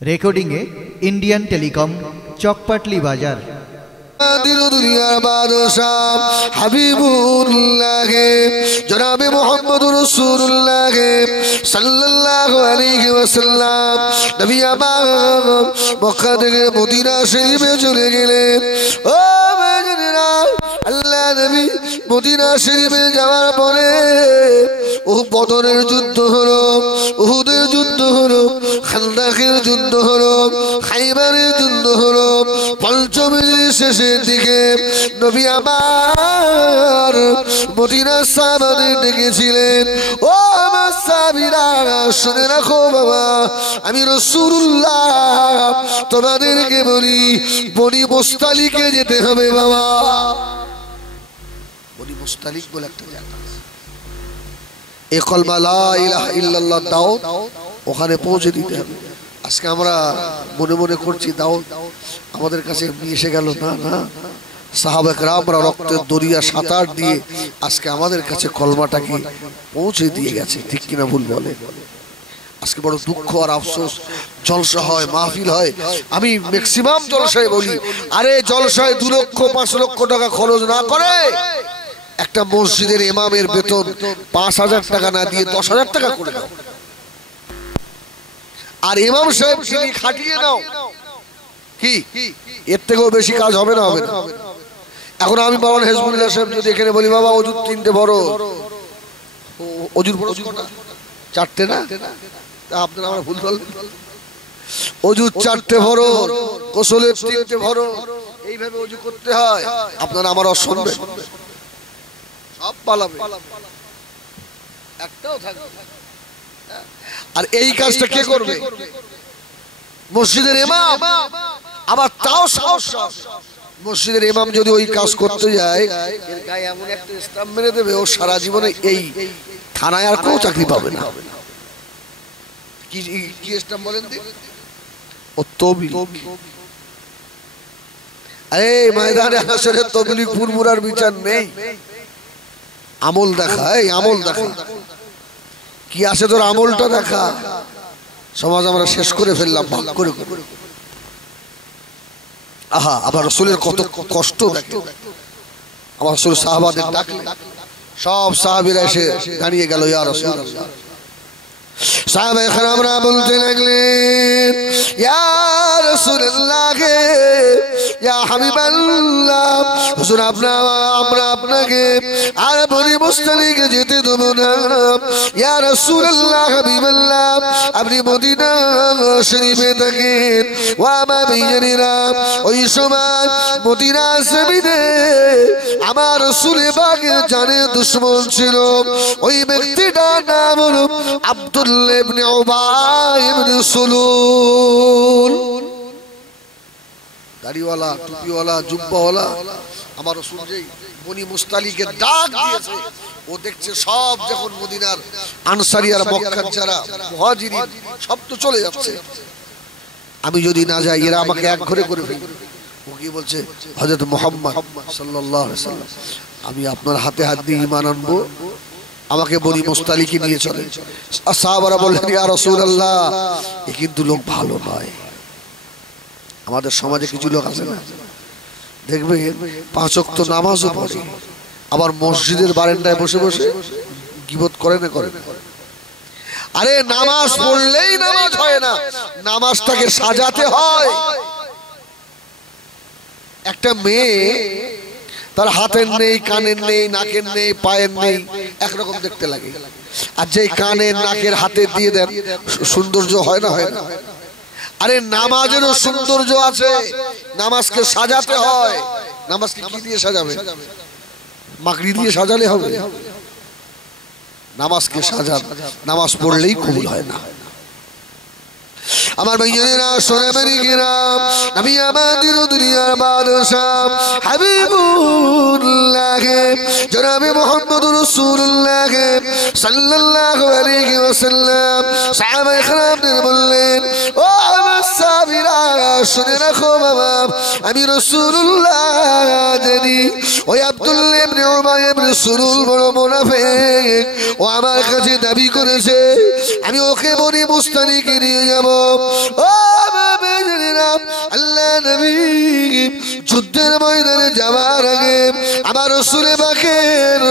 রেকর্ডিংয়ে Indian telecom, চকপাটলি বাজার। দুনিয়ার বাদশাহ হাবিবুল্লাহ জনাবে মুহাম্মদুর রাসূলুল্লাহ সাল্লাল্লাহু আলাইহি ওয়াসাল্লাম নবী আমার মক্কা থেকে মদিনা শরীফে চলে গেলেন। ও ভাইজানেরা, আল্লাহ নবী মদিনা শরীফে যাওয়ার পরে বদরের যুদ্ধ হলো, উহুদের যুদ্ধ হলো, খান্দাকের যুদ্ধ হলো, খাইবারের যুদ্ধ হলো। পঞ্চমীর শেষের দিকে নবী আমার মদিনার সাহাবাদের ডেকেছিলেন, ও আমার সাহাবীরা শুনে রাখো বাবা, আমি রাসূলুল্লাহ তোমাদেরকে বলি বনি মুস্তালিকে যেতে হবে বাবা। বনি মুস্তালিক বলে একটা জায়গা, এই কলমা লা ইলাহা ইল্লাল্লাহ দাও, ওখানে পৌঁছে দিতে হবে। আজকে আমরা মনে মনে করছি দাও আমাদের কাছে এসে গেল, না না, সাহাবা কেরামরা রক্তের দরিয়া সাঁতার দিয়ে আজকে আমাদের কাছে কলমাটাকে পৌঁছে দিয়ে গেছে। ঠিক কিনা ভুল বলে? আজকে বড় দুঃখ আর আফসোস, জলসা হয়, মাহফিল হয়, আমি ম্যাক্সিমাম জলসায় বলি, আরে জলসায় 2 লক্ষ 5 লক্ষ টাকা খরচ না করে একটা মসজিদের ইমামের বেতন 5,000 টাকা না দিয়ে 10,000 টাকা করে দাও, আর ইমাম সাহেব যিনি খাটিয়ে নাও, কি এর থেকেও বেশি কাজ হবে না? হবে না। এখন আমি বাবা হেজবুল্লাহ সাহেব যদি এখানে বলি বাবা অজুর 3টে ফরজ, অজুর ফরজ 4টে না, আপনারা আমরা ভুল বললেন, অজুর 4টে ফরজ, গোসলের 3টে ফরজ, এইভাবে অজু করতে হয়, আপনারা আমার অসম্ভব সব পালাবে, একটাও থাকবে। আর এই কাজটা কে করবে? মসজিদের ইমাম। আবার তাও সাহস, মসজিদের ইমাম যদি ওই কাজ করতে যায় এর গায়ে এমন একটা স্টাম্প মেরে দেবে ও সারা জীবনে এই থানায় আর কোনো চাকরি পাবে না। কি কি স্টাম্প বলেন দিন? ও তবিল। আরে ময়দানে হাসরে তবলিগ ফুরফুরার বিচার নেই, আমল দেখা, এই আমল দেখা, কি আছে তোর আমলটা দেখা। সমাজ আমরা শেষ করে ফেললাম ভাগ করে করে। আহা, আবার রাসূলের কত কষ্ট দেখে। আমার রাসূল সাহাবাদের ডাকলেন, সব সাহাবীরা এসে দাঁড়িয়ে গেল, ইয়া রাসূলুল্লাহ। সাহাবায়ে কেরামরা বলতে লাগলেন, ইয়া রাসূলুল্লাহ, ইয়া হাবিবাল্লাহ, হুজুর আমরা আপনাকে আর বনি মুস্তালিকে যেতে দেব না। ইয়া রাসূলুল্লাহ, হাবিবাল্লাহ, আপনি মদিনা শরীফে থাকেন। ও আমার ভাইয়েরা, ওই সময় মদিনা জমিনে আমার রাসূল পাকের জানের দুশমন ছিল। ওই ব্যক্তিটার নাম হলো আব্দুল্লাহ ইবনে উবাই ইবনে সুলুল। দাড়িওয়ালা, টুপিওয়ালা, জুব্বাওয়ালা। আমার রাসূল যেই বনি মুস্তালিকে ডাক দিয়েছে, ও দেখছে সব যখন মদিনার আনসারী আর মক্কার যারা মুহাজিরিন সব তো চলে যাচ্ছে, আমি যদি না যাই এরা আমাকে এক ঘরে করে ফেলবে। ও কি বলছে? হযরত মুহাম্মদ সাল্লাল্লাহু আলাইহি ওয়াসাল্লাম, আমি আপনার হাতে হাত দিয়ে ঈমান আনবো, আমাকে বনি মুস্তালিকে নিয়ে চলে। সাহাবারা বললেন, ইয়া রাসূলুল্লাহ, এ কিন্তু লোক ভালো নয়। আমাদের সমাজে কিছু লোক আছে না, দেখবে 5 ওয়াক্ত নামাজও পড়ে, আবার মসজিদের বারান্দায় বসে বসে গীবত করে না করে। আরে নামাজ পড়লেই নামাজ হয় না, নামাজটাকে সাজাতে হয়। একটা মেয়ে তার হাতের নেই, কানের নেই, নাকের নেই, পায়ের নেই, একরকম দেখতে লাগে। আর যেই কানের নাকের হাতে দিয়ে দেন সৌন্দর্য হয় না? হয় না? আরে নামাজেরও সৌন্দর্য আছে, নামাজকে সাজাতে হয়। নামাজকে কি দিয়ে সাজাবে? মাকড়ি দিয়ে সাজালে হবে? নামাজকে সাজান, নামাজ পড়লেই কবুল হয় না। আমার ভাইয়েরা, সোনামানিকেরা, নবী আমাদের দুনিয়ার বাদশাহ হাবিবুল্লাহ জনাবে মুহাম্মদুর রাসূলুল্লাহ সাল্লাল্লাহু আলাইহি ওয়াসাল্লাম সাহাবায়ে কেরামদের বললেন, ও আমার সাহাবীরা শুনে রাখো বাবা, আমি রাসূলুল্লাহ জানি ওই আব্দুল্লাহ ইবনে উবাই ইবনে সুলুল বড় মুনাফিক, ও আমার কাছে দাবি করেছে আমি ওকে বনি মুস্তালিকে নিয়ে যাব। ও বাবা জানেনা, আল্লাহ নবী যুদ্ধের ময়দানে যাওয়ার আগে আমার রাসূল পাকের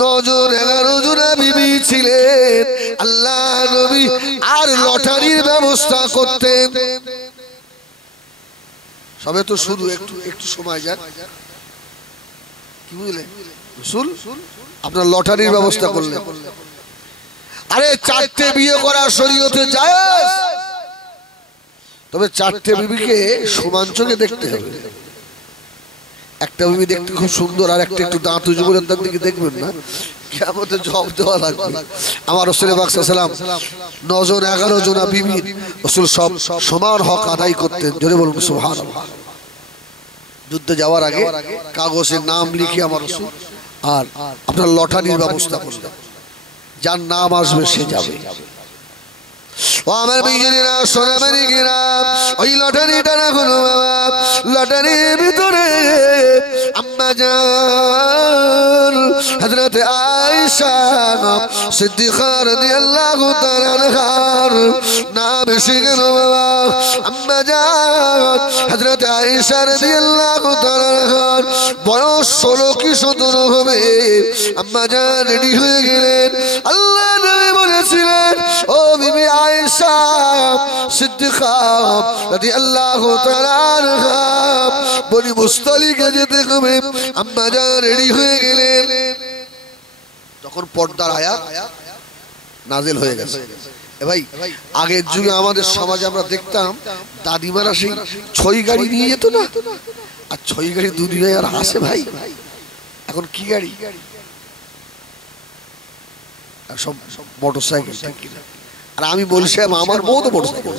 11 জন বিবি ছিলেন। আল্লাহ নবী আর লটারির ব্যবস্থা করতেন। সবে তো শুরু, একটু একটু সময় যাক, কি বুঝলেন? রাসূল আপনার লটারির ব্যবস্থা করলেন। আরে 4টে বিয়ে করা শরীয়তে জায়েজ, তবে 4টে বিবিকে সমান চোখে দেখতে হবে। একটা বিবি দেখতে খুব সুন্দর আর একটা একটু দাঁত উঁচু করে তার দিকে দেখবেন না, কিয়ামতে জবাব দেওয়া লাগবে। আমার রাসূল পাক সাল্লাল্লাহু আলাইহি ওয়াসাল্লাম 9 জন 11 জনা বিবি রাসূল সব সমান হক আদায় করতেন। জোরে বলুন সুবহানাল্লাহ। যুদ্ধে যাওয়ার আগে কাগজে নাম লিখে আমার রাসূল আর আপনার লটারির ব্যবস্থা করলেন, যার নাম আসবে সে যাবে। ও আমার ভাইয়েরা, সোনামানিকেরা, ওই লটারিটা না হলো বাবা, লটারির ভিতরে আম্মা জান হযরত আয়েশা সিদ্দিকা রাদিয়াল্লাহু তাআলা আনহার নাম এসে গেল বাবা। আম্মা জান হযরত আয়েশা রাদিয়াল্লাহু তাআলা আনহার বয়স 16 কি 17 হবে। আম্মা জান রেডি হয়ে গেলেন। আল্লাহ নবী বলেছিলেন, ও বিবি আয়েশা সিদ্দিকা রাদিয়াল্লাহু তাআলা আনহা বনি মুস্তালিকে যেতে হবে। আম্মা জান রেডি হয়ে গেলেন। তখন পর্দার আয়াত নাজিল হয়ে গেছে। এ ভাই, আগের যুগে আমাদের সমাজে আমরা দেখতাম দাদিমারা সেই 6 গাড়ি নিয়ে যেত না, আর 6 গাড়ি দুনিয়ায় আর আসে ভাই। এখন কি গাড়ি? সব মোটরসাইকেল। আর আমি বলছিলাম আমার বউ তো মোটরসাইকেল।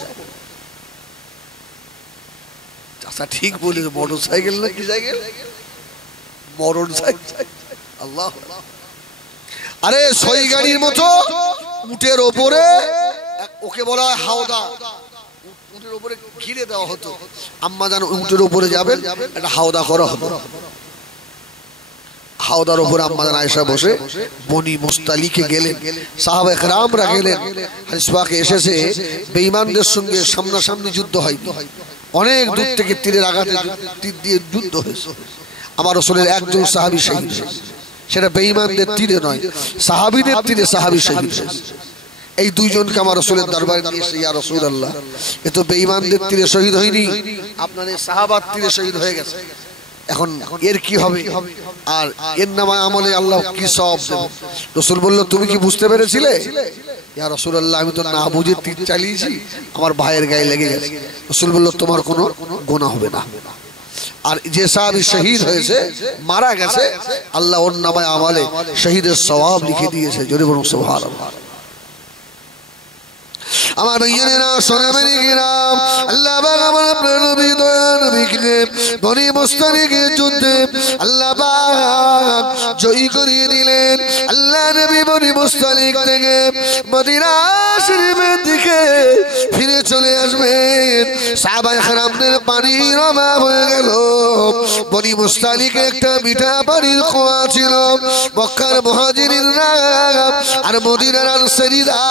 আচ্ছা ঠিক বলি, মোটরসাইকেল না কি সাইকেল? মরণ সাইকেল। আল্লাহ, আরে 6 গাড়ির মতো উটের ওপরে, ওকে বলা হয় হাওদা, উটের উপরে ঘিরে দেওয়া হতো। আম্মা জান উটের উপরে যাবেন, একটা হাওদা করা হতো। হাওদার উপর আম্মা জান আয়েশা বসে বনি মুস্তালিকে গেলেন, সাহাবা একরামরা গেলেন। হাদিস পাকে এসেছে বেঈমানদের সঙ্গে সামনাসামনি যুদ্ধ হয়, অনেক দূর থেকে তীরের আঘাতে তীর দিয়ে যুদ্ধ হয়েছে। আমার রাসূলের একজন সাহাবী শহীদ হয়েছে, সেটা বেঈমানদের তীরে নয়, সাহাবীদের তীরে সাহাবী শহীদ হয়েছে। এই দুইজনকে আমার রাসূলের দরবারে নিয়ে এসে, ইয়া রাসূলুল্লাহ, এ তো বেঈমানদের তীরে শহীদ হয়নি, আপনার এই সাহাবার তীরে শহীদ হয়ে গেছে, এখন এর কি হবে? আর এর নামায় আমলে আল্লাহ কি সওয়াব দেবেন? রাসূল বলল, তুমি কি বুঝতে পেরেছিলে? ইয়া রাসূলুল্লাহ, আমি তো না বুঝে তীর চালিয়েছি, আমার ভাইয়ের গায়ে লেগে গেছে। রাসূল বলল, তোমার কোনো গুনাহ হবে না। আর যে সাহাবী শহীদ হয়েছে, মারা গেছে, আল্লাহ ওর নামায় আমলে শহীদের সওয়াব লিখে দিয়েছে। জোরে বলুন সুবহানাল্লাহ। আমার ভাইয়েরা, সোনামানিকেরা, আল্লাহ পাক আমার নবী দয়া নবীকে বনি মুস্তালিকের যুদ্ধে আল্লাহ পাক জয়ী করিয়ে দিলেন। আল্লাহ নবী বনি মুস্তালিক থেকে মদিনা শরীফের দিকে ফিরে চলে আসবেন। সাহাবায়ে কেরামদের পানির অভাব হয়ে গেল। বনি মুস্তালিকে একটা মিঠা পানির কুয়া ছিল। মক্কার মুহাজিরিনরা আর মদিনার আনসারীরা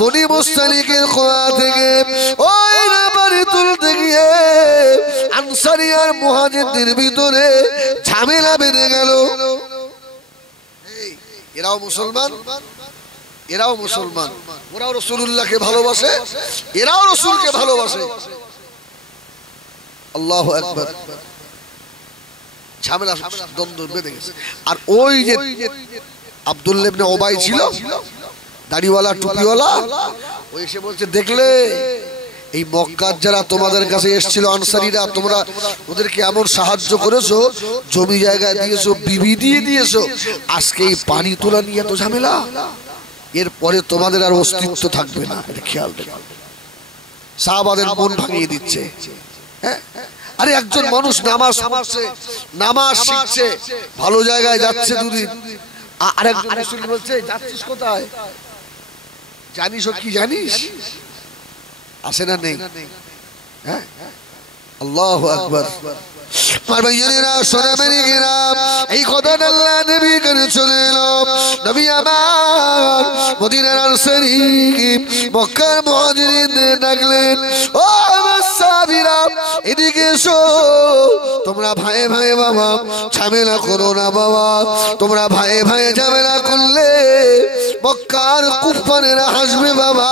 বনি মুস্তালিকের কুয়া থেকে ওই না পানি তুলতে গিয়ে আনসারী আর মুহাজিরদের ভিতরে ঝামেলা বেঁধে গেল। এরাও মুসলমান, এরাও মুসলমান, ওরাও রাসূলুল্লাহকে ভালোবাসে, এরাও রাসূলকে ভালোবাসে। আল্লাহু আকবার। ঝামেলা দ্বন্দ্ব বেঁধে গেছে। আর ওই যে আব্দুল্লাহ ইবনে উবাই ছিল, দাড়িওয়ালা টুপিওয়ালা, ওই এসে বলছে, দেখলে এই মক্কার যারা তোমাদের কাছে এসেছিল আনসারীরা, তোমরা ওদেরকে এমন সাহায্য করেছো, জমি জায়গা দিয়েছো, বিবি দিয়ে দিয়েছো, আজকে এই পানি তোলা নিয়ে এত ঝামেলা, এরপরে তোমাদের আর অস্তিত্ব থাকবে না। এটা খেয়াল রেখো। সাহাবাদের মন ভাঙিয়ে দিচ্ছে। হ্যাঁ, আরে একজন মানুষ নামাজ পড়ছে, নামাজ শিখছে, ভালো জায়গায় যাচ্ছে দুদিন, আরেকজন রাসূল বলছে, যাচ্ছিস কোথায়? জানিস ও কি জানিস? আসে না নেই? হ্যাঁ, আল্লাহু আকবার। আমার ভাইয়েরা সোনা মেরে গেলাম, এই কথাটা আল্লাহ নবী করে চলে এলো। নবী আমার মদিনার আনসারী মক্কার মুহাজিরিনদের ডাকলেন, ও আমার সাহাবীরা এদিকে এসো। তোমরা ভাই ভাই বাবা ঝামেলা করো না বাবা, তোমরা ভাই ভাই ঝামেলা করলে মক্কার কুফারেরা হাসবে বাবা,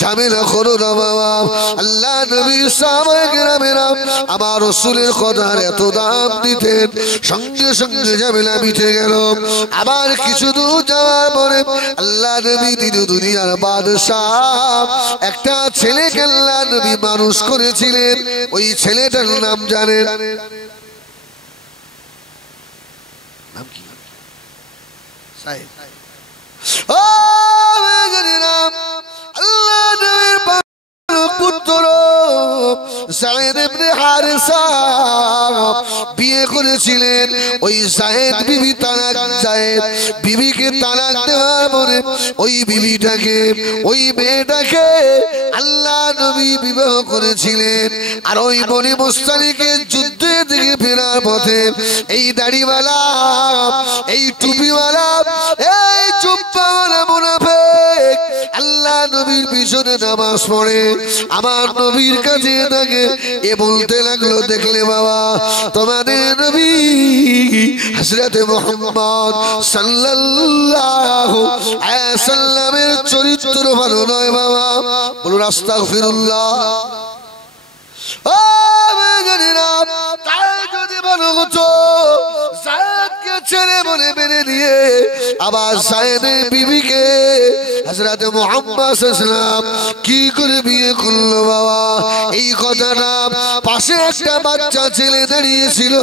ঝামেলা করো না বাবা। আল্লাহ নবী সাহাবায়ে কেরামেরা আমার রাসূলের কথার এত দাম দিতেন, সঙ্গে সঙ্গে ঝামেলা মিটে গেল। আবার কিছু দূর যাওয়ার পরে আল্লাহ নবী দিন দুনিয়ার বাদশাহ একটা ছেলেকে আল্লাহ নবী মানুষ করেছিলেন। ওই ছেলেটার নাম জানেন? নাম কি? সাইদ। ও নাম আল্লাহ নবীর পুত্র সাইদ ইবনে হারিসা বিয়ে করেছিলেন। ওই সাইদ বিবি তালাক, সাইদ বিবিকে তালাক দেওয়ার পরে ওই বিবিটাকে, ওই মেয়েটাকে আল্লাহ নবী বিবাহ করেছিলেন। আর ওই বনি মুস্তালিকে যুদ্ধে থেকে ফেরার পথে এই দাড়িওয়ালা, এই টুপিওয়ালা, এই জুব্বাওয়ালা মুনাফিক আল্লাহ নবীর পিছনে নামাজ পড়ে আমার নবীর কাছে থাকে। এ বলতে লাগলো, দেখলে বাবা তোমাদের নবী হযরত মুহাম্মদ সাল্লাল্লাহু আলাইহি সাল্লামের চরিত্র ভালো নয় বাবা। বলুন আস্তাগফিরুল্লাহ। ও বেগানিরা, তাই যদি ভালো হতো সাইদকে ছেড়ে বলে বেড়ে দিয়ে আবার সাইদের বিবিকে হযরত মুহাম্মদ সাল্লাল্লাহু কি করে বিয়ে করলো বাবা। এই কথাটা পাশে একটা বাচ্চা ছেলে দাঁড়িয়েছিল,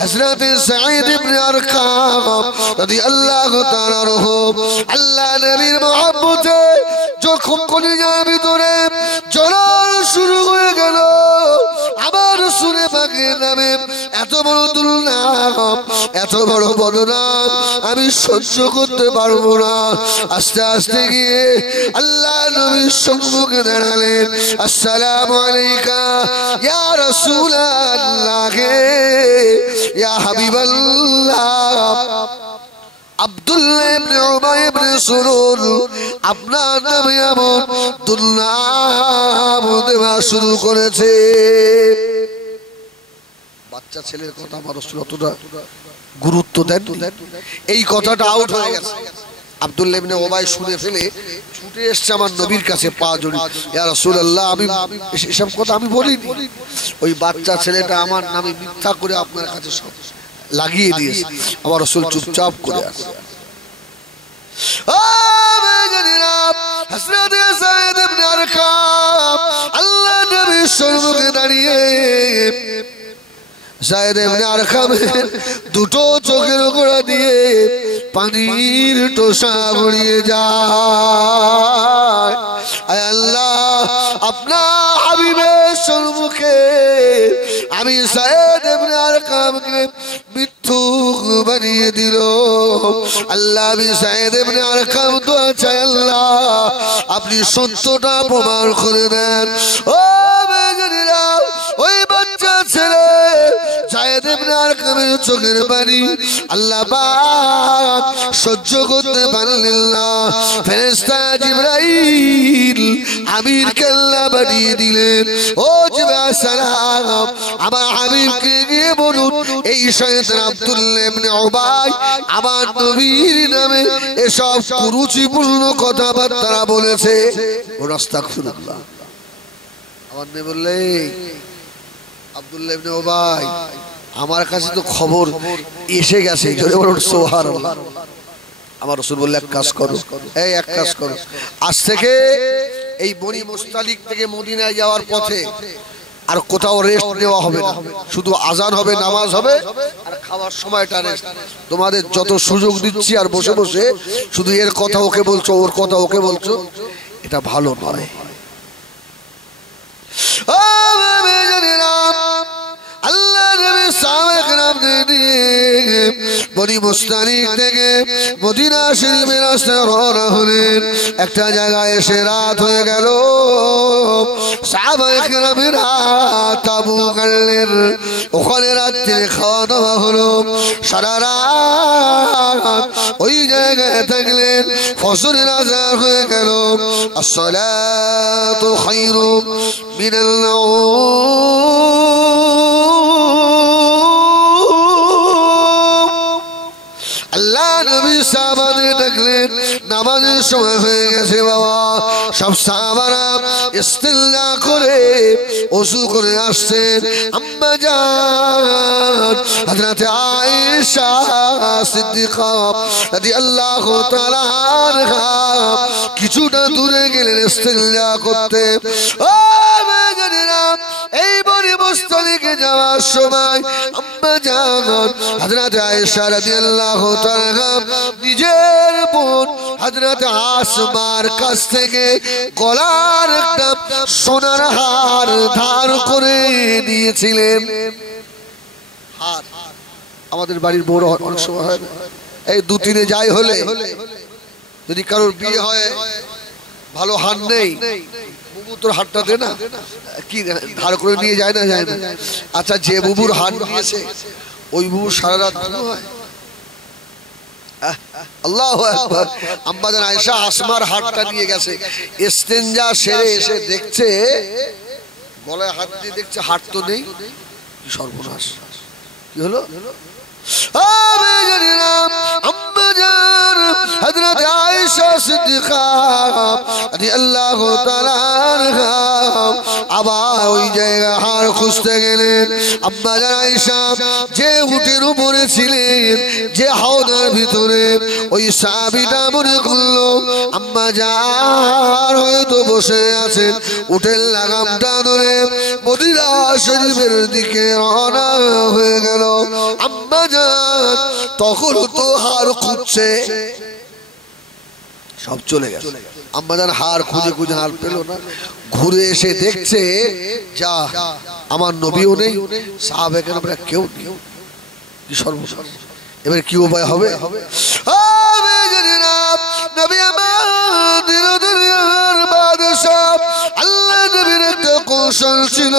হযরত সাঈদ ইবনে আরকাম রাদিয়াল্লাহু তাআলা আনহু। আল্লাহ নবীর মহব্বতে যখন কলিজার ভিতরে জ্বলন শুরু হয়ে গেল, আবার রাসূলের পাকের নামে এত বড় দুর্নাম, এত বড় বদনাম আমি সহ্য করতে পারবো না। আস্তে আস্তে গিয়ে আল্লাহ নবীর সম্মুখে দাঁড়ালেন। আসসালামু আলাইকা ইয়া রাসূলুল্লাহ, ইয়া হাবিবাল্লাহ। আব্দুল্লাহ ইবনে উবাই ইবনে সুলুল আপনার নামে এমন দুর্নাম দেওয়া শুরু করেছে। বাচ্চা ছেলের কথা আমার রাসূল অতটা গুরুত্ব দেন, এই কথাটা আউট হয়ে গেছে। আব্দুল্লাহ ইবনে উবাই শুনে ফেলে ছুটে এসেছে আমার নবীর কাছে, পা জড়ি, ইয়া রাসূলুল্লাহ আমি এসব কথা আমি বলিনি, ওই বাচ্চা ছেলেটা আমার নামে মিথ্যা করে আপনার কাছে সব লাগিয়ে দিয়েছে। আমার রাসূল চুপচাপ করে আছে। হযরত সাঈদ ইবনে আরকাম আল্লাহ নবীর সম্মুখে দাঁড়িয়ে সাঈদ ইবনে আরকামের দুটো চোখের গোড়া দিয়ে পানির টোসা গড়িয়ে যায়। আয় আল্লাহ, আপনার হাবিবের সম্মুখে আমি সাঈদ ইবনে আরকামকে মিথ্যুক বানিয়ে দিল। আল্লাহ আমি সাঈদ ইবনে আরকাম দোয়া চাই, আল্লাহ আপনি সত্যটা প্রমাণ করে দেন। ও বেগানিরা, ওই বাচ্চা ছেলে সাঈদ ইবনে আরকামের চোখের পানি আল্লাহ পাক সহ্য করতে পারলেন না। ফেরেশতা জিবরাইল আমিরকে আল্লাহ বানিয়ে দিলেন। ও জিবরাইল সালাম, আমার হাবিবকে গিয়ে বলুন এই শয়তান আব্দুল্লাহ ইবনে উবাই আমার নবীর নামে এসব কুরুচিপূর্ণ কথাবার্তা বলেছে। ও আস্তাগফিরুল্লাহ। আমার নবী বললে, আব্দুল্লাহ ইবনে উবাই আমার কাছে তো খবর এসে গেছে, জোরে বলুন সুবহানাল্লাহ। আমার রাসূল বললেন এক কাজ করো, এই এক কাজ করো, আজ থেকে এই বনি মুস্তালিক থেকে মদিনায় যাওয়ার পথে আর কোথাও রেস্ট নেওয়া হবে না, শুধু আজান হবে, নামাজ হবে আর খাওয়ার সময়টা রেস্ট। তোমাদের যত সুযোগ দিচ্ছি আর বসে বসে শুধু এর কথা ওকে বলছো, ওর কথা ওকে বলছো, এটা ভালো নয়। আল্লাহ নবী সাহাবায়ে কেরাম বনি মুস্তালিক থেকে মদিনা শরীফের রাস্তায় রওনা হলেন। একটা জায়গায় এসে রাত হয়ে গেল। সাহাবায়ে কেরামেরা তাবু গাড়লেন, ওখানে রাত্রে খাওয়া দাওয়া হলো। সারা রাত ওই জায়গায় থাকলেন। ফজরের আযান হয়ে গেল। আসসালাতু খায়রুম মিনাল নাওম। আল্লাহ নবী সাহাবাদের ডাকলেন, নামাজের সময় হয়ে গেছে বাবা। সব সাহাবারা ইস্তিনজা করে ওযু করে আসছেন। আম্মা জান হযরত আয়েশা সিদ্দিকা রাদিয়াল্লাহু তাআলা আনহা কিছুটা দূরে গেলেন ইস্তিনজা করতে। ও মেয়েরা, এই বনি মুস্তালিকে যাওয়ার সময় আম্মা জান হযরত আয়েশা রাদিয়াল্লাহু তাআলা নিজের বোন হযরত আসমার কাছ থেকে গলার একটা সোনার হার ধার করে নিয়েছিলেন। হার আমাদের বাড়ির বড় অনেক সময় হয়, এই দু তিনে যাই হলে যদি কারোর বিয়ে হয়, ভালো হার নেই, বুবু তোর হারটা দে না, কি ধার করে নিয়ে যায় না, যায় না। আচ্ছা, যে বুবুর হার নিয়েছে ওই বুবু সারা রাত ঘুম হয়? আল্লাহু আকবার। আম্মা জান আয়েশা আসমার হাতটা নিয়ে গেছে, ইস্তেনজা সেরে এসে দেখছে গলায় হাত দিয়ে দেখছে হাত তো নেই। কি সর্বনাশ! কি হলো? আম্মা জান হযরত আয়েশা সিদ্দিকা রাদিয়াল্লাহু তাআলা আনহা আবার ওই জায়গায় হার খুঁজতে গেলেন। আম্মা জান আয়েশা যে উটের উপরে ছিলেন, যে হাওদার ভিতরে, ওই সাহাবীটা মনে করলো আম্মা জান হয়তো বসে আছেন। উটের লাগামটা ধরে মদিনা শরীফের দিকে রওনা হয়ে গেল। আম্মা জান তখন তো হার খুঁজছে, সব চলে গেছে। আম্মা জান হার খুঁজে খুঁজে হার পেল না। ঘুরে এসে দেখছে যা আমার নবীও নেই, সাহাবায়ে কেরামরা কেউ নেই। কি সর্বনাশ! এবার কি উপায় হবে? নবী আমার দিনের বাদশা, আল্লাহ নবীর একটা কৌশল ছিল।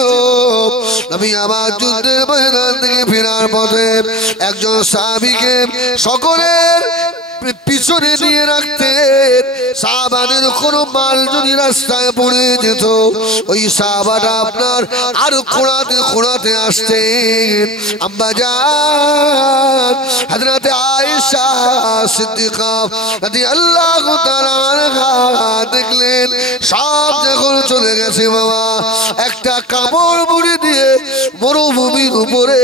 নবী আমার যুদ্ধের ময়দান থেকে ফেরার পথে একজন সাহাবীকে সকলের পিছনে নিয়ে রাখতেন। সাহাবাদের কোনো মাল যদি রাস্তায় পড়ে যেত, ওই সাহাবাটা আপনার আর খোঁড়াতে খোঁড়াতে আসতেন। আম্মা জান হযরত আয়েশা সিদ্দিকা রাদিয়াল্লাহু তাআলা আনহা দেখলেন সব যখন চলে গেছে বাবা, একটা কাপড় মুড়ি দিয়ে মরুভূমির উপরে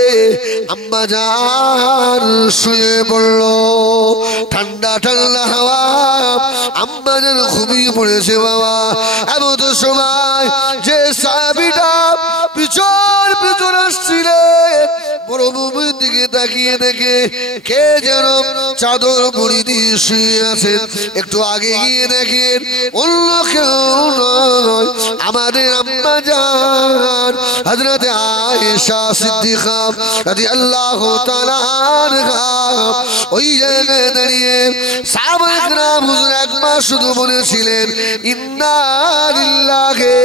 আম্মা জান শুয়ে পড়ল। ঠান্ডা ঠান্ডা হাওয়া, আম্মা জান ঘুমিয়ে পড়েছে বাবা। এমন সময় যে সাহাবীটা পিছন পিছন আসছিলেন, মরুভূমির দিকে তাকিয়ে দেখে কে যেন চাদর মুড়ি দিয়ে শুয়ে আছেন। একটু আগে গিয়ে দেখেন অন্য কেউ নয়, আমাদের আম্মা জান হযরত আয়েশা সিদ্দিকা রাদিয়াল্লাহু তাআলা আনহা ওই জায়গায় দাঁড়িয়ে সাহাবায়ে কেরাম হুজুর একবার শুধু বলেছিলেন ইন্না লিল্লাহি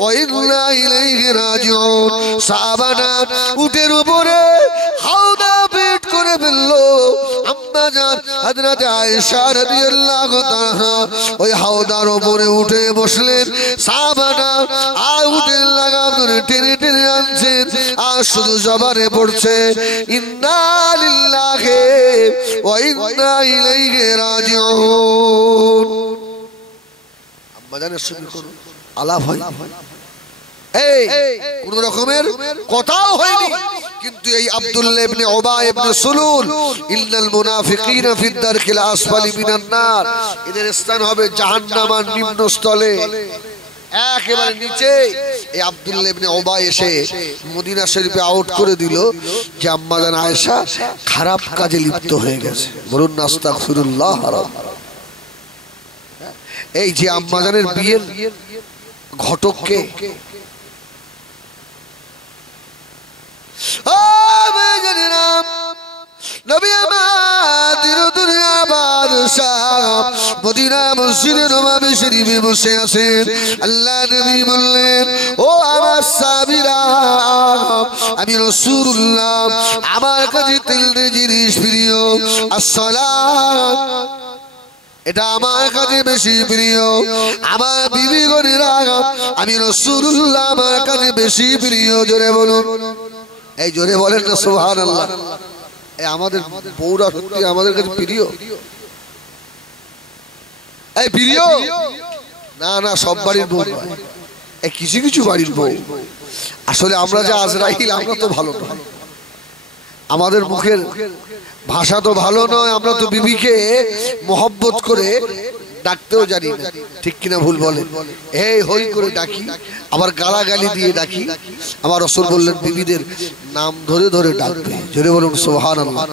ওয়া ইন্না ইলাইহি রাজিউন। সাহাবারা উটের উপরে হাওদা পেট করে ফেললো। আম্মা জান হযরত আয়েশা রাদিয়াল্লাহু তাআলা ওই হাওদার উপরে উঠে বসলেন। সাহাবারা আর উটের লাগাম ধরে টেনে টেনে আনছেন, আর শুধু জবানে পড়ছে ইন্না লিল্লাহি ওয়া ইন্না ইলাইহি রাজিউন। আম্মা জানের সঙ্গে কোনো আলাপ হয়, এই কোন রকমের কথাও হয়নি। কিন্তু এই আব্দুল্লাহ ইবনে উবাই ইবনে সুলুল ইন্নাল মুনাফিকিনা ফিদ দারকিল আসফালি মিনান নার, এদের স্থান হবে জাহান্নামের নিম্ন স্থলে, একেবারে নিচে। এই আব্দুল্লাহ ইবনে উবাই এসে মদিনা শরীফে আউট করে দিল যে আম্মা জান আয়েশা খারাপ কাজে লিপ্ত হয়ে গেছে। বলুন না আস্তাগফিরুল্লাহ। এই যে আম্মা জানের বিয়ের ঘটককে নবী আমার দিন দুনিয়ার বাদশাহ মদিনা মসজিদে নববী শরীফে বসে আছেন। আল্লাহ নবী বললেন, ও আমার সাহাবীরা, আমি রাসূলুল্লাহ, আমার কাছে তিনটে জিনিস প্রিয়। আসসালাত, এটা আমার কাছে বেশি প্রিয়। আমার বিবিগণেরা, আমি রাসূলুল্লাহ, আমার কাছে বেশি প্রিয়। জোরে বলুন, এই জোরে বলেন না সুবহানাল্লাহ। এই আমাদের বউরা সত্যি আমাদের কাছে প্রিয়। এই প্রিয় না, না সব বাড়ির বউ নয়, এই কিছু কিছু বাড়ির বউ। আসলে আমরা যে আজরাইল, আমরা তো ভালো নয়, আমাদের মুখের ভাষা তো ভালো নয়। আমরা তো বিবিকে মহব্বত করে ডাকতেও জানি না, ঠিক কিনা ভুল বলেন? এই হই করে ডাকি, আবার গালাগালি দিয়ে ডাকি। আমার রাসূল বললেন, বিবিদের নাম ধরে ধরে ডাকবে। জোরে বলুন সুবহানাল্লাহ।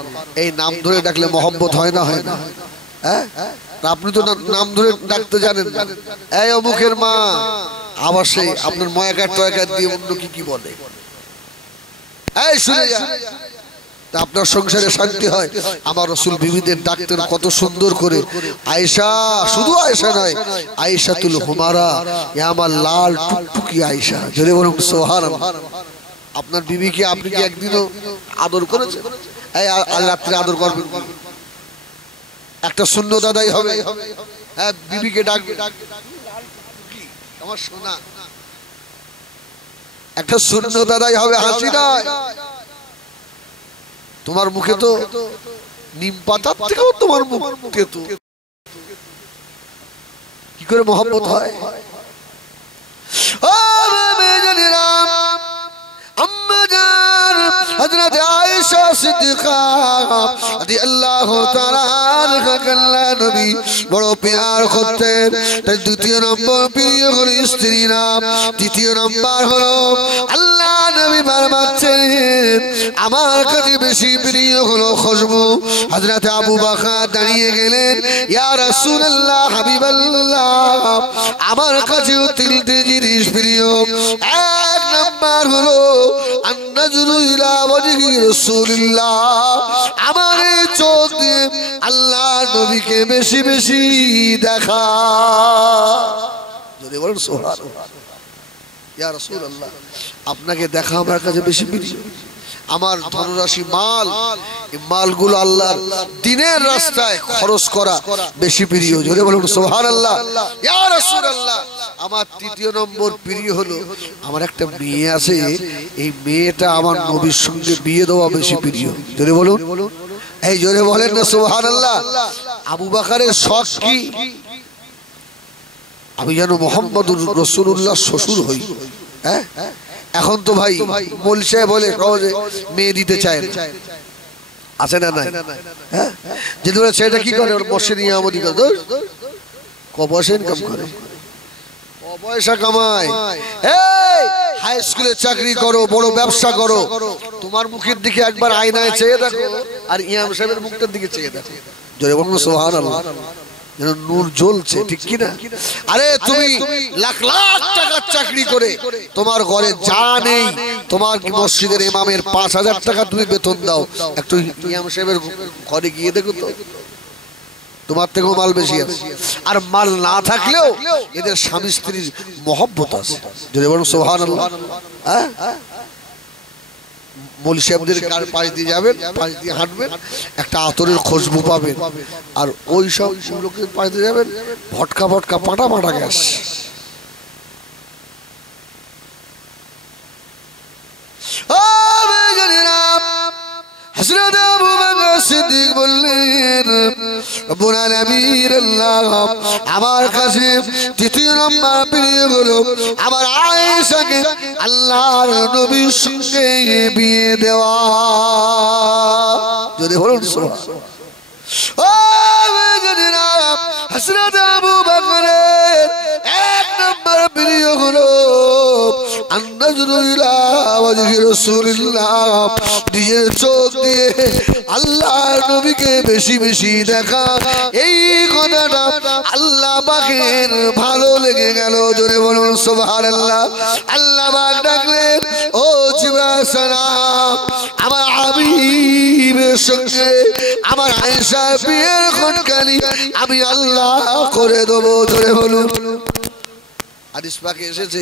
এই নাম ধরে ডাকলে মহব্বত হয় না, হয় না? হ্যাঁ, আপনি তো নাম ধরে ডাকতে জানেন না। এই অমুকের মা, আবার সেই আপনার ময়াকার টয়াকার দিয়ে অন্য কি বলে। এই শুনে যা, তা আপনার সংসারে শান্তি হয়। আমার রাসূল বিবিদের ডাকতেন কত সুন্দর করে। আয়েশা, শুধু আয়েশা নয়, আয়েশাতুল হুমারা, এ আমার লাল টুকটুকি আয়েশা। জোরে বলুন সুবহানাল্লাহ। আপনার বিবিকে আপনি কি একদিনও আদর করেছেন? এই আজ রাত্রে আদর করবেন, একটা সুন্নত আদায় হবে। হ্যাঁ, বিবিকে ডাকবে, আমার সোনা, একটা সুন্নত আদায় হবে, হাসি নয়। তোমার মুখে তো নিম পাতার থেকেও তোমার মুখে তো কি করে মহব্বত হয়। ও মেয়েরা, আম্মা জান হযরত আয়েশা সিদ্দিকা রাদিয়াল্লাহু তাআলা আনহা নবী বড় প্যার করতেন। তাই দ্বিতীয় নম্বর প্রিয় হলো স্ত্রী নাম, তৃতীয় নম্বর হলো আল্লাহ নবী বারবাচ্ছেন আমার কাছে বেশি প্রিয় হলো খুশবু। হযরত আবু বকর দাঁড়িয়ে গেলেন, ইয়া রাসূলুল্লাহ, হাবিবাল্লাহ, আমার কাছেও তিনটে জিনিস প্রিয়। এক নম্বর হলো আন-নাজরু ইলা ওয়াজহি রাসূলিল্লাহ, আমার চোখ দিয়ে আল্লাহ নবীকে বেশি বেশি দেখা। যদি বলেন সুবহানাল্লাহ। ইয়া রাসূলুল্লাহ, আপনাকে দেখা আমার কাছে বেশি প্রিয়। আমার ধনরাশি মাল, এই মালগুলো আল্লাহর দ্বীনের রাস্তায় খরচ করা বেশি প্রিয়। জোরে বলুন সুবহানাল্লাহ। ইয়া রাসূলুল্লাহ, আমার তৃতীয় নম্বর প্রিয় হলো আমার একটা মেয়ে আছে, এই মেয়েটা আমার নবীর সঙ্গে বিয়ে দেওয়া বেশি প্রিয়। জোরে বলুন, এই জোরে বলেন না সুবহানাল্লাহ। আবু বকরের শখ কি? আমি যেন মুহাম্মদুর রাসূলুল্লাহ শ্বশুর হই। হ্যাঁ, এখন তো ভাই বলছে বলে সহজে মেয়ে দিতে চায় না, আছে না? নাই? হ্যাঁ, যদি বলে সেটা কি করে, ওর বসে নিয়ে আমদি করে, ক পয়সা ইনকাম করে, ক পয়সা কামায়। এই হাই স্কুলে চাকরি করো, বড় ব্যবসা করো, তোমার মুখের দিকে একবার আয়নায় চেয়ে দেখো, আর ইমাম সাহেবের মুখটার দিকে চেয়ে দেখো। জোরে বলুন সুবহানাল্লাহ। যেন নূর জ্বলছে, ঠিক কিনা? আরে তুমি লাখ লাখ টাকার চাকরি করে তোমার ঘরে যা নেই, তোমার মসজিদের ইমামের ৫,০০০ টাকা তুমি বেতন দাও, একটু ইমাম সাহেবের ঘরে গিয়ে দেখো তো, তোমার থেকেও মাল বেশি আছে। আর মাল না থাকলেও এদের স্বামী স্ত্রীর মহব্বত আছে। যদি বলুন সুবহানাল্লাহ। হ্যাঁ, মৌলভী সাহেবদের পাশ দিয়ে যাবেন, পাশ দিয়ে হাঁটবেন, একটা আতরের খুশবু পাবেন। আর ওই সব লোকের পাশ দিয়ে যাবেন, ভটকা ভটকা পাটা পাটা গ্যাস। হযরত আবু বকর সিদ্দিক বললেন, রব্বুল আলামিন আল্লাহ আমার কাছে তৃতীয় নম্বর প্রিয় হলো আমার আয়েশাকে আল্লাহর নবীর সঙ্গে বিয়ে দেওয়া। যদি বলুন সুবহানাল্লাহ। ও বেজনা, হযরত আবু বকরের এক নম্বর প্রিয় হলো আন-নাজরু ইলা ওয়াজহি রাসূলিল্লাহ, নিজের চোখ দিয়ে আল্লাহর নবীকে বেশি বেশি দেখা। এই কথাটা আল্লাহ পাকের ভালো লেগে গেল। জোরে বলুন সুবহানাল্লাহ। আল্লাহ পাক ডাকলেন, ও জিবরাইল সালাম, আমার হাবিব হাবিবের সঙ্গে আমার আয়েশা বিয়ের ক্ষণকালী আমি আল্লাহ করে দেবো। ধরে বলুন। হাদিস পাকে এসেছে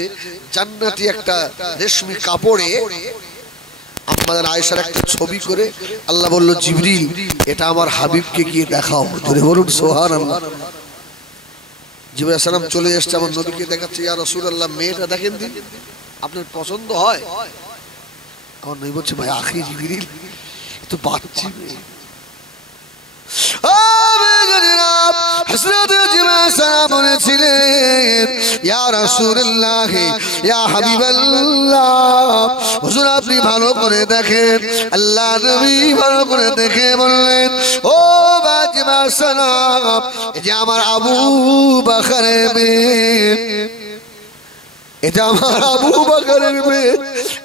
জান্নাতি একটা রেশমি কাপড়ে আমাদের আয়েশার একটা ছবি করে আল্লাহ বলল, জিবরিল এটা আমার হাবিবকে গিয়ে দেখাও। ধরে বলুন সুবহানাল্লাহ। জিবরাইল আলাইহিস সালাম চলে এসেছে, আমার নবীকে দেখাচ্ছে, ইয়া রাসূলুল্লাহ মেয়েটা দেখেন দিন, আপনার পছন্দ হয়? আমার নবী বলছে, ভাই আখি জিবরিল তো বাচ্চা মেয়ে। হযরত জিবরাইল সালাম বলেছিলেন, ইয়া রাসূলুল্লাহ ইয়া হাবিবাল্লাহ, হুজুর আপনি ভালো করে দেখেন। আল্লাহ নবী ভালো করে দেখে বললেন, ও জিবরাইল সালাম, এই যে আমার আবু বকরের মেয়ে, এটা আমার আবু বকরের মেয়ে।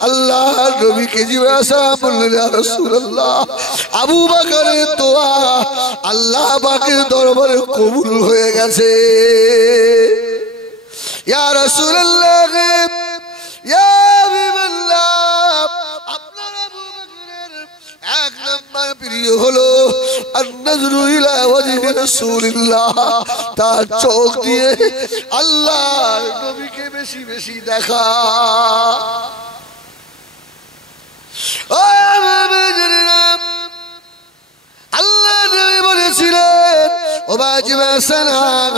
আল্লাহ নবীকে জিবরাইল সালাম বললেন, ইয়া রাসূলুল্লাহ আবু বকরের দোয়া আল্লাহ পাকের দরবারে কবুল হয়ে গেছে। ইয়া রাসূলুল্লাহ ইয়া হাবিবাল্লাহ, আপনার আবু বকরের এক নাম্বার প্রিয় হলো আন-নাজরু ইলা ওয়াজহি রাসূলিল্লাহ, তার চোখ দিয়ে আল্লাহর নবীকে বেশি বেশি দেখা। আল্লাহ নবী বলেছিলেন, ও জিবরাইল সালাম,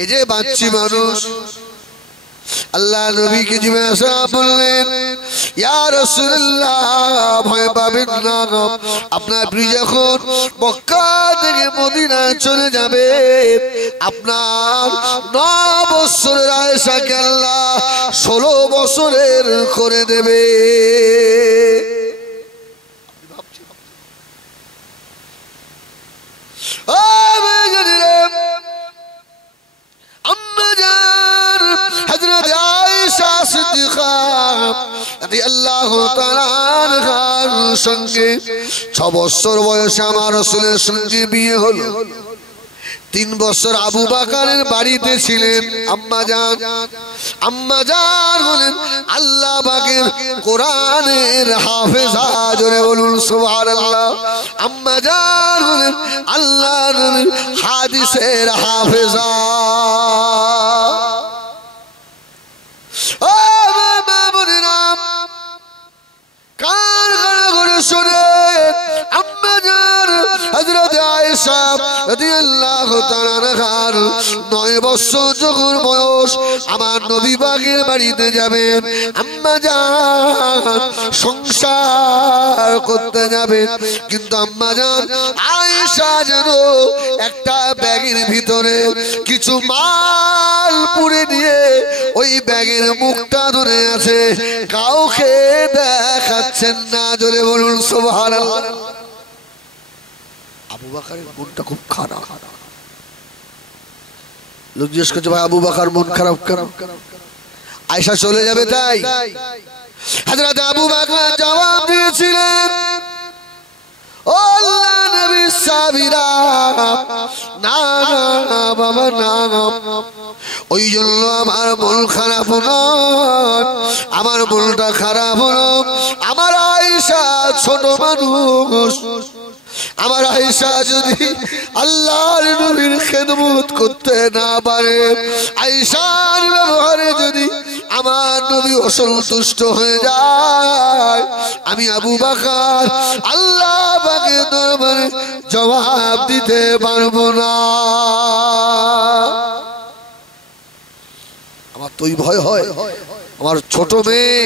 এই যে বাচ্চি মানুষ, আল্লাহ নবীকে জিবরাইল সালাম বললেন, ইয়া রাসূলুল্লাহ ভয় পাবেন না, আপনার প্রিয় যখন মক্কা থেকে মদিনায় চলে যাবে, আপনার 9 বছরের আয়েশাকে আল্লাহ 16 বছরের করে দেবে। হযরত আয়েশা সিদ্দিকা রাদিয়াল্লাহু তাআলা আনহার সঙ্গে 6 বছর বয়সে আমার রাসূলের সঙ্গে বিয়ে হলো। 3 বছর আবু বকরের বাড়িতে ছিলেন আম্মা জান হলেন আল্লাহ পাকের কোরআনের হাফেজা। জোরে বলুন সুবহানাল্লাহ। আম্মা জান হলেন আল্লাহ নবীর হাদিসের হাফেজা। ও মা বোনেরা, কান করে শুনেন, আম্মা জান হযরত আয়েশা রাদিয়াল্লাহু তাআলা আনহার 9 বছর যখন বয়স, আমার নবী পাকের বাড়িতে যাবেন, আম্মা জান সংসার করতে যাবেন, কিন্তু আম্মা জান আয়েশা যেন একটা ব্যাগের ভিতরে কিছু মাল পুরে নিয়ে ওই ব্যাগের মুখটা ধরে আছে, কাউকে দেখাচ্ছেন না। জোরে বলুন সুবহানাল্লাহ। আবু বকরের মনটা খুব খারাপ। লোক জিজ্ঞেস করছে, ভাই আবু বকর মন খারাপ কেন? আয়েশা চলে যাবে তাই? হযরত আবু বকর জবাব দিয়েছিলেন, ও আল্লাহ নবী সাবিরা, না না বাবা না, ওই জন্য আমার মন খারাপ নয়, আমার মনটা খারাপ হলো আমার আয়েশা ছোট মানুষ, আমার আয়েশা যদি আল্লাহর নবীর খেদমত করতে না পারে, আয়েশার ব্যবহারে যদি আমার নবী অসন্তুষ্ট হয়ে যায়, আমি আবু বকর আল্লাহ পাকের দরবারে জবাব দিতে পারবো না। আমার তো ভয় হয় আমার ছোট মেয়ে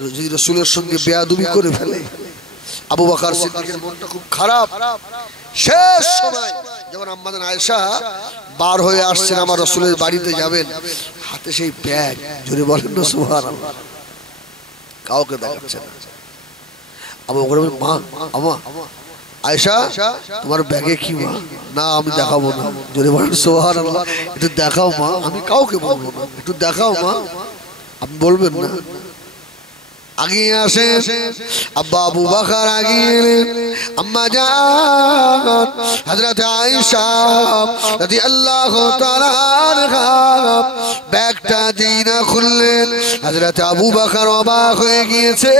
যদি রাসূলের সঙ্গে বেয়াদবি করে ফেলে। আবু বকর সিদ্দিকের মনটা খুব খারাপ। শেষ সময় যখন আম্মা জান আয়েশা বার হয়ে আসছেন আমার রাসূলের বাড়িতে যাবেন, হাতে সেই ব্যাগ, জোরে বলেন না সুবহানাল্লাহ, কাউকে দেখাচ্ছেন না। আবু বকর বলেন, মা আমা আয়েশা তোমার ব্যাগে কি? মা না আমি দেখাবো না। জোরে বলেন সুবহানাল্লাহ। একটু দেখাও মা, আমি কাউকে বলবো না, একটু দেখাও মা। আপনি বলবেন না? আগিয়ে আসেন আব্বা আবু বকর, আগিয়ে এলেন। আম্মা জান হযরত আয়েশা রাদিয়াল্লাহু তাআলা আনহা ব্যাগটা দিনা খুললেন। হযরত আবু বকর অবাক হয়ে গিয়েছে।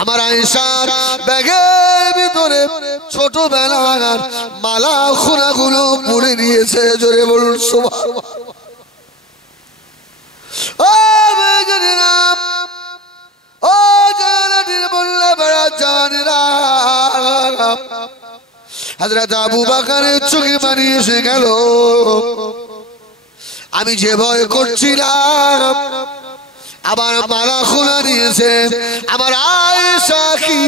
আমার আয়েশার ব্যাগের ভিতরে ছোটবেলার মালা খোলাগুলো পরে নিয়েছে। জোরে বলুন সুবহানাল্লাহ। ও বেজনেরা, ও জান্নাতের মোল্লা বড় জানেরা, হযরত আবু বকরের চোখে পানি এসে গেল। আমি যে ভয় করছিলাম, আবার মালা খোলা দিয়েছে। আমার আয়েশা কি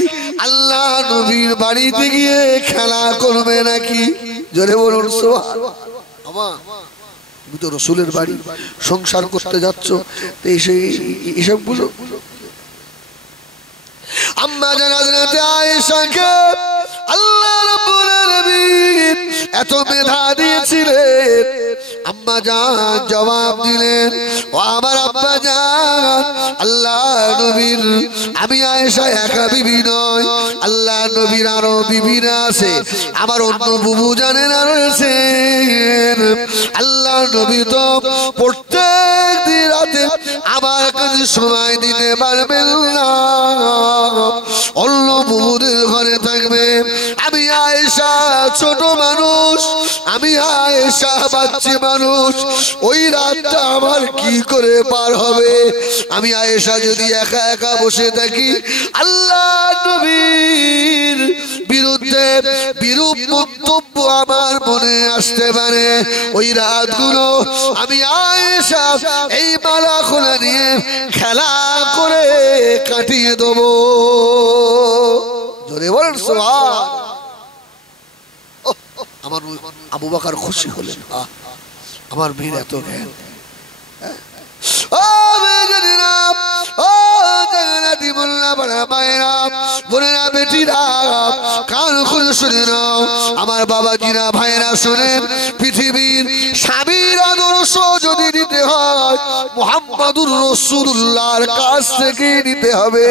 আল্লাহ নবীর বাড়িতে গিয়ে খেলা করবে নাকি? জোরে বলুন সুবহানাল্লাহ। আমা তুমি তো রাসূলের বাড়ি সংসার করতে যাচ্ছ, এইসব গুলো। আম্মা জান হযরত আয়েশাকে আল্লাহ রাব্বুল আলামিন এত মেধা দিয়েছিলেন। আম্মা জান জবাব দিলেন, ও আমার আব্বা জান, আল্লাহ নবীর, আমি আয়েশা একা বিবি নয়, আল্লাহ নবীর আরো বিবিরা আছে, আমার অন্য বুবু জানেন আরো আছেন। আল্লাহ নবী তো প্রত্যেক দিন রাতে আমার কাছে সময় দিতে পারবেন না, অন্য বুবুদের ঘরে থাকবে। আমি আয়েশা ছোট মানুষ, আমি আয়েশা বাচ্চা মানুষ, ওই রাতটা আমার কি করে পার হবে? আমি আয়েশা যদি একা একা বসে থাকি, আল্লাহ নবীর বিরুদ্ধে বিরূপ মন্তব্য আমার মনে আসতে পারে। ওই রাতগুলো আমি আয়েশা এই মালা খোলা নিয়ে খেলা করে কাটিয়ে দেবো। জোরে বলেন সুবহান। আমার আবু বকর খুশি হলেন, আমার মেয়ের এত জ্ঞান। ও বেজনেরা, ও জান্নাতি মোল্লা বড়া মায়েরা, বোনেরা, বেটিরা, কান খুলে শুনে নাও। আমার বাবাজিরা, ভাইয়েরা শুনেন, পৃথিবীর স্বামীর আদর্শ যদি নিতে হয়, মুহাম্মাদুর রাসূলুল্লাহর কাছ থেকে নিতে হবে।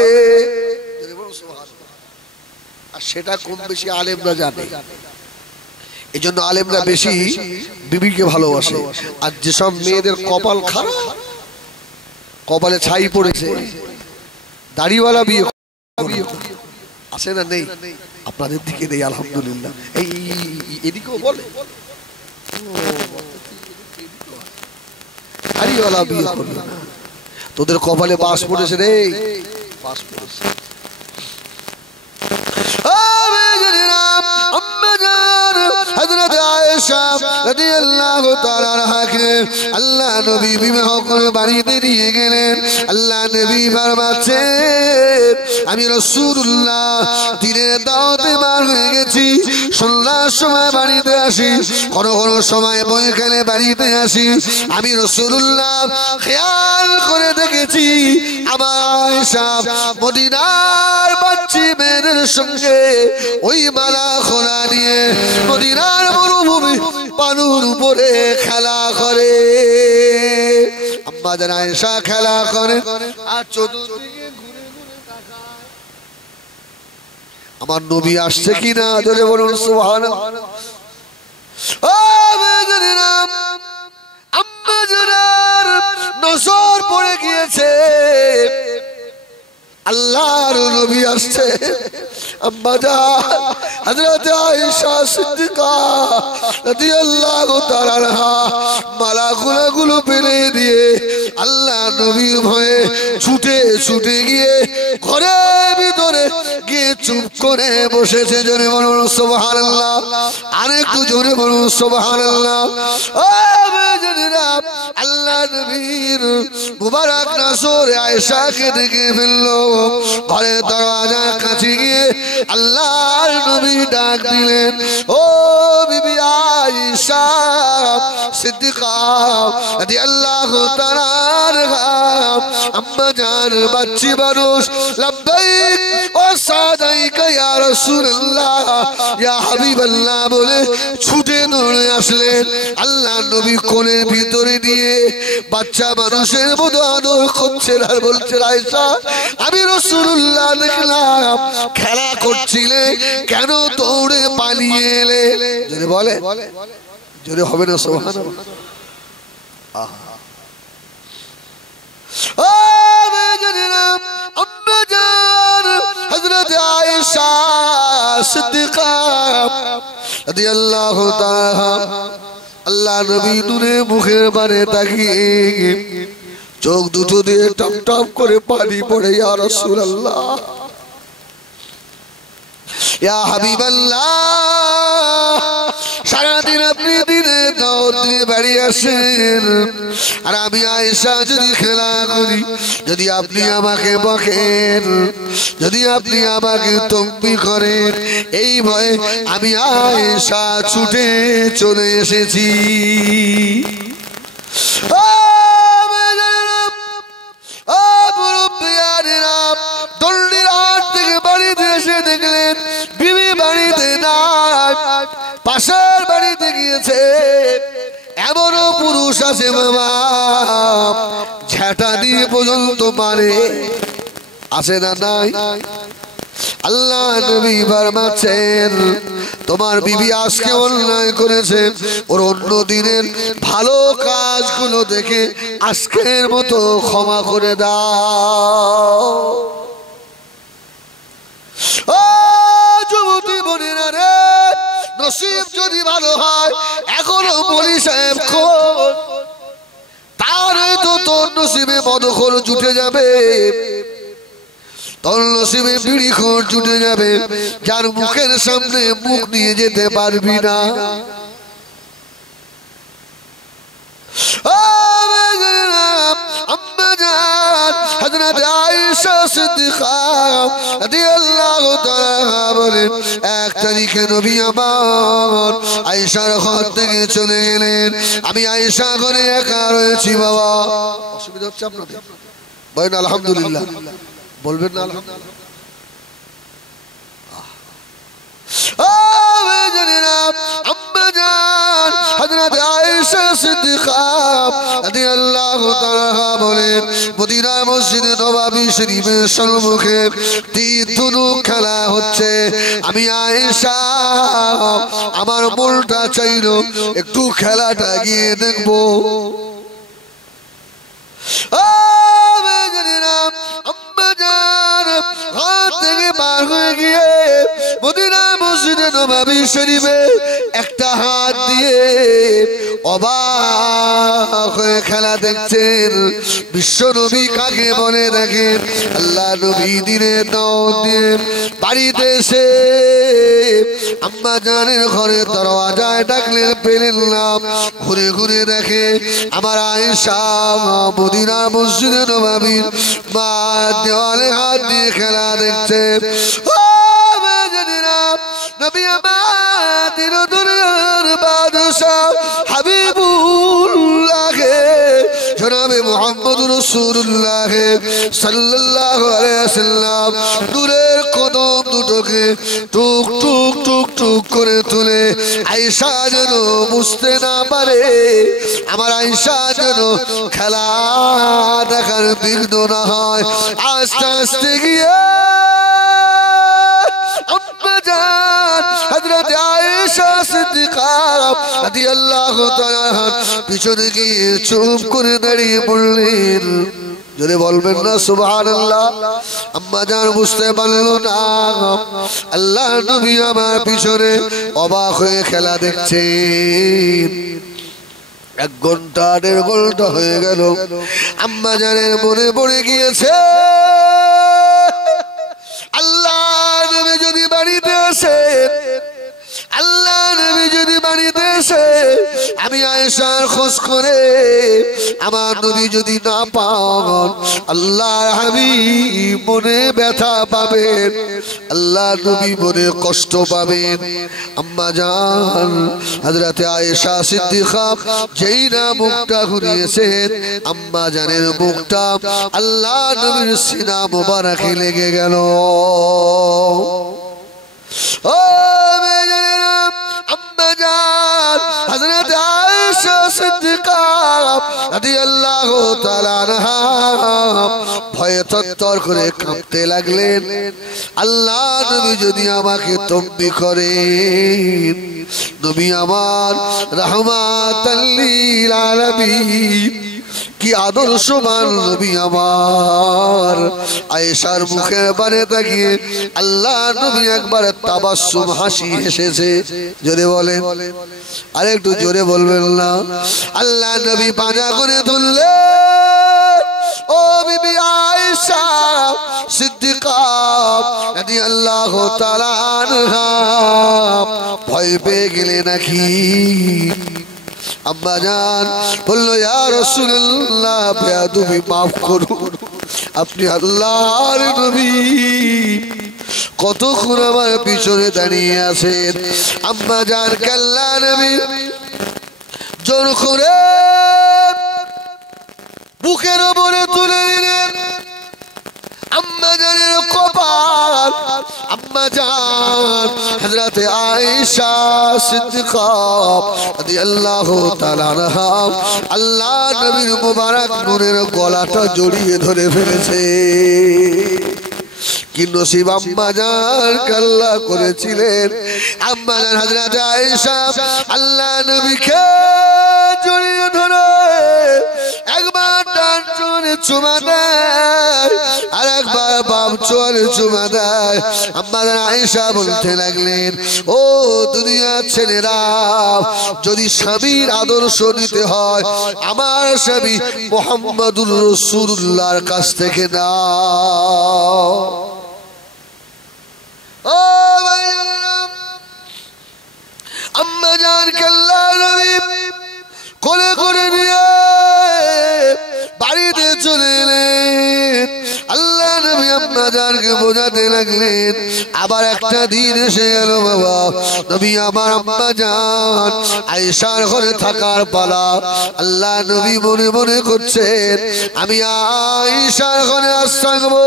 আর সেটা কম বেশি আলেমরা জানে, এই জন্য আলেমরা বেশি বিবিকে ভালোবাসে। আর যেসব মেয়েদের কপাল খারাপ, কপালে ছাই পড়েছে, দাড়িওয়ালা বিয়ে আছে না নেই? আপনাদের দিকে নেই আলহামদুলিল্লাহ। এই এদিকেও বলে দাড়িওয়ালা বিয়ে করবে না, তোদের কপালে বাস পড়েছে রে, বাস পড়েছে। হযরত আয়েশা রাদিয়াল্লাহু তাআলা আনহাকে আল্লাহ নবী বিবাহ করে বাড়িতে নিয়ে গেলেন। আল্লাহ নবী ফরমাচ্ছেন, আমি রাসূলুল্লাহ দিনের দাওয়াতে বার হয়ে গেছি, সন্ধ্যার সময় বাড়িতে আসি, কোনো কোনো সময় বই খেলে বাড়িতে আসি। আমি রাসূলুল্লাহ খেয়াল করে দেখেছি আমার আয়েশা মদিনার বাচ্চা মেয়েদের সঙ্গে ওই মালা খোলা নিয়ে মদিনার মরুভূমি পানুর উপরে খেলা করে। আম্মা জান আয়েশা খেলা করে আর চতুর্দিকে ঘুরে ঘুরে তাকায়, আমার নবী আসছে কিনা? জোরে বলুন সুবহানাল্লাহ। ও বেজনেরা, আম্মা জানের নজর পড়ে গিয়েছে, আল্লাহর নবী আসছে। আম্মা জান হযরত আয়েশা সিদ্দিকা রাদিয়াল্লাহু তাআলা আনহা মালাগুলো ফেলে দিয়ে আল্লাহ নবীর ভয়ে ছুটে ছুটে গিয়ে ঘরের ভিতরে গিয়ে চুপ করে বসেছে। জোরে বলুন সুবহানাল্লাহ, আরেকটু জোরে বলুন সুবহানাল্লাহ। ও বেজনেরা, আল্লাহ নবীর মুবারক নজর আয়েশাকে দেখে ফেললো। ঘরের দরওয়াজার কাছে গিয়ে আল্লাহর নবী ডাক দিলেন, ও বিবি আয়েশা সিদ্দিকা রাদিয়াল্লাহু তাআলা আনহা, আম্মা জান বাচ্চি মানুষ, লাব্বাইক ও সাদাইকা ইয়া রাসূলুল্লাহ ইয়া হাবিবাল্লাহ বলে ছুটে দৌড়ে আসলেন। আল্লাহ নবী কোলের ভিতরে নিয়ে বাচ্চা মানুষের মতো আদর করছেন আর বলছেন, আয়েশা আমি রাসূলুল্লাহ দেখলাম খেলা করছিলে, কেন দৌড়ে পালিয়ে এলে? জোরে বলে, জোরে হবে না সুবহানাল্লাহ। ও বেজনেরা, আম্মা জান আয়েশা সিদ্দিকা রাদিয়াল্লাহু তাআলা আল্লাহ নবী নূরে মুখের বারে তাকিয়ে চোখ দুটো দিয়ে টপ টপ করে পানি পড়ে ইয়া রাসূলুল্লাহ ইয়া হাবিবাল্লাহ সারাদিন আপনি দিনে দাওয়াত দিয়ে বাড়ি আসেন আর আমি আয়েশা যদি খেলা করি যদি আপনি আমাকে বকেন যদি আপনি আমাকে তকবি করেন এই ভয়ে আমি আয়েশা ছুটে চলে এসেছি দেখলেন বিবি বাড়িতে নাই পাশের বাড়িতে গিয়েছে এমনও পুরুষ আছে বাবা ঝাঁটা দিয়ে পর্যন্ত মারে আছে না নাই আল্লাহ নবী ফরমাচ্ছেন তোমার বিবি আজকে অন্যায় করেছে ওর অন্য দিনের ভালো কাজগুলো দেখে আজকের মতো ক্ষমা করে দাও ও যুবতী বোনেরা রে নসিব যদি ভালো হয় এখনো বলি সাহেব তার তো তোর নসিবে মদখোর জুটে যাবে তোর নসিবে বিড়িখোর জুটে যাবে যার মুখের সামনে মুখ নিয়ে যেতে পারবি না হযরত আয়েশা সিদ্দিকা রাদিয়াল্লাহু তাআলা বলেন এক তারিখে নবী আমার আয়েশার ঘর থেকে চলে গেলেন আমি আয়েশা ঘরে একা রয়েছি বাবা অসুবিধা হচ্ছে আপনাদের বলেন আলহামদুলিল্লাহ বলবেন না আলহামদুলিল্লাহ হযরত আয়েশা সিদ্দিকা রাদিয়াল্লাহু তাআলা বলেন মদিনা মসজিদে নববী শরীফের সম্মুখে তীর খেলা হচ্ছে আমি আয়েশা আমার মনটা চাইলো একটু খেলাটা গিয়ে দেখবো মদিনা মসজিদে নববী শরীফে একটা হাত দিয়ে অবাক হয়ে খেলা দেখছেন বিশ্ব নবী কাকে বলে দেখেন আল্লাহ নবী দিনের দাওয়াত দিয়ে বাড়িতে এসে আম্মা জানের ঘরে দরওয়াজায় ডাকলেন পেলেন না ঘুরে ঘুরে দেখে আমার আয়েশা মদিনা মসজিদে নববীর মা দেওয়ালে হাত দিয়ে খেলা দেখছে নবী আমাদের দুনিয়ার বাদশা হাবিবুল্লাহ জনাবে মুহাম্মদ রাসূলুল্লাহ সাল্লাল্লাহু আলাইহি ওয়াসাল্লাম নূরের কদম দুটোকে টুক টুক টুক টুক করে তুলে আয়েশা যেন বুঝতে না পারে আমার আয়েশা যেন খেলা দেখার বিঘ্ন না হয় আস্তে আস্তে গিয়ে হযরত আয়েশা সিদ্দিকা রাদিয়াল্লাহু তাআলা পিছনে গিয়ে চুপ করে দাঁড়িয়ে পড়লেন যদি বলবেন না সুবহানাল্লাহ আম্মা জান বুঝতে পারল না আল্লাহ নবী আমার পিছনে অবাক হয়ে খেলা দেখছেন এক ঘন্টা দেড় ঘন্টা হয়ে গেল আম্মা জানের মনে পড়ে গিয়েছে আল্লাহ নবী যদি বাড়িতে আসেন আল্লাহ নবী যদি বাড়িতে আসে আমি আয়েশার খোঁজ করে আমার নবী যদি না পান আল্লাহর হাবিব মনে ব্যথা পাবেন আল্লাহ নবী মনে কষ্ট পাবেন আম্মা জান হযরত আয়েশা সিদ্দিকা যেই না মুখটা ঘুরিয়েছেন আম্মা জানের মুখটা আল্লাহ নবীর সিনা মোবারকে লেগে গেল ও আম্মা জান হযরত আয়েশা সিদ্দিকা রাদিয়াল্লাহু তাআলা আনহা ভয়ে থরথর করে কাঁপতে লাগলেন আল্লাহ নবী যদি আমাকে তকবীর করেন নবী আমার রাহমাতাল লিল আলামিন কি আদর্শবান নবী আমার। আয়েশার মুখের বারে তাকিয়ে আল্লাহ নবী একবার তাবাসসুম হাসি হেসেছে। জোরে বলেন, আরে একটু জোরে বলবেন না। আল্লাহ নবী পাজা করে ধরলেন, ও বিবি আয়েশা সিদ্দিকা রাদিয়াল্লাহু তাআলা আনহা, ভয় পেয়ে গেলে নাকি? আম্মা জান বলল, ইয়া রাসূলুল্লাহ, বেয়াদবি মাফ করুন, আপনি আল্লাহর নবী, কতক্ষণ আমার পিছনে দাঁড়িয়ে আছেন। আম্মা জান কাল্লা নবী জোর করে বুকের উপরে তুলে নিলেন আম্মা জানের কপাল। আম্মা জান হযরতে আয়েশা সিদ্দিকা রাদিয়াল্লাহু তাআলা আনহা আল্লাহ নবীর মুবারক নূরের গলাটা জড়িয়ে ধরে ফেলেছে। কি নসিব আম্মা জান কাল্লা করেছিলেন। আম্মা জান হযরতে আয়েশা আল্লাহ নবীকে জড়িয়ে ধরে একবার ডান চোরে চুমা দেয়, আর একবার বাম চোরে চুমা দেয়। আম্মা জান আয়েশা বলতে লাগলেন, ও দুনিয়ার ছেলেরা, যদি স্বামীর আদর্শ নিতে হয় আমার স্বামী মুহাম্মদুর রাসূলুল্লাহর কাছ থেকে নাও। ও ভাইরা, আম্মা জান কাল্লা নবী কোলে করে নিয়ে বাড়িতে চলে এলেন। আল্লাহ নবী আম্মা জানকে বোঝাতে লাগলেন, আবার একটা দিন এসে গেল বাবা, নবী আমার আম্মা জান আয়েশার ঘরে থাকার পালা। আল্লাহ নবী মনে মনে করছেন, আমি আয়েশার ঘরে আজ থাকবো।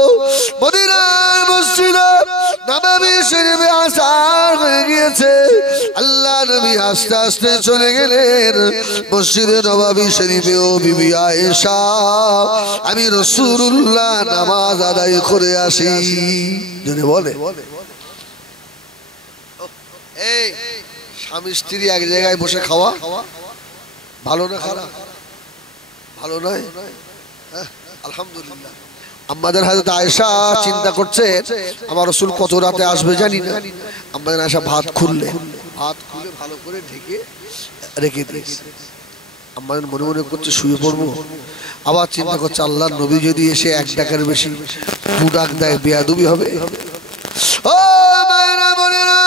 মদিনার মসজিদে নববী শরীফে আসার হয়ে গিয়েছে। আল্লাহ নবী আস্তে আস্তে চলে গেলেন মসজিদে নববী শরীফে। ও বিবি আয়েশা, আমি রাসূলুল্লাহ নামাজ আদায় করে আসি। যদি বলে এই স্বামী স্ত্রী এক জায়গায় বসে খাওয়া ভালো না খারাপ? ভালো নয়? আলহামদুলিল্লাহ। আমাদের হযরত আয়েশা চিন্তা করছে আমার রাসূল কত রাতে আসবে জানি না। আমাদের আয়েশা ভাত খুলে ভালো করে ঢেকে রেখে দিয়েছে। আমাদের মনে মনে করছে শুয়ে পড়বো, আবার চিন্তা করছে আল্লাহর নবী যদি এসে এক ডাকের বেশি দু ডাক দেয় বেয়াদবি হবে। ও মায়েরা বোনেরা,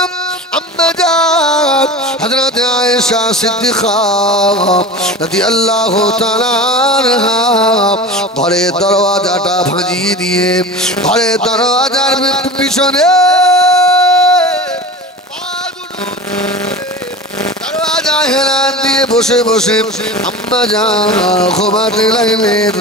আম্মা জান হযরত আয়েশা সিদ্দিকা রাদিয়াল্লাহু তাআলা আনহা ঘরের দরওয়াজাটা ভাঙিয়ে দিয়ে ঘরের দরওয়াজার পিছনে দরওয়াজা হেলান দিয়ে বসে বসে আম্মা জান ঘুমাতে লাগলেন।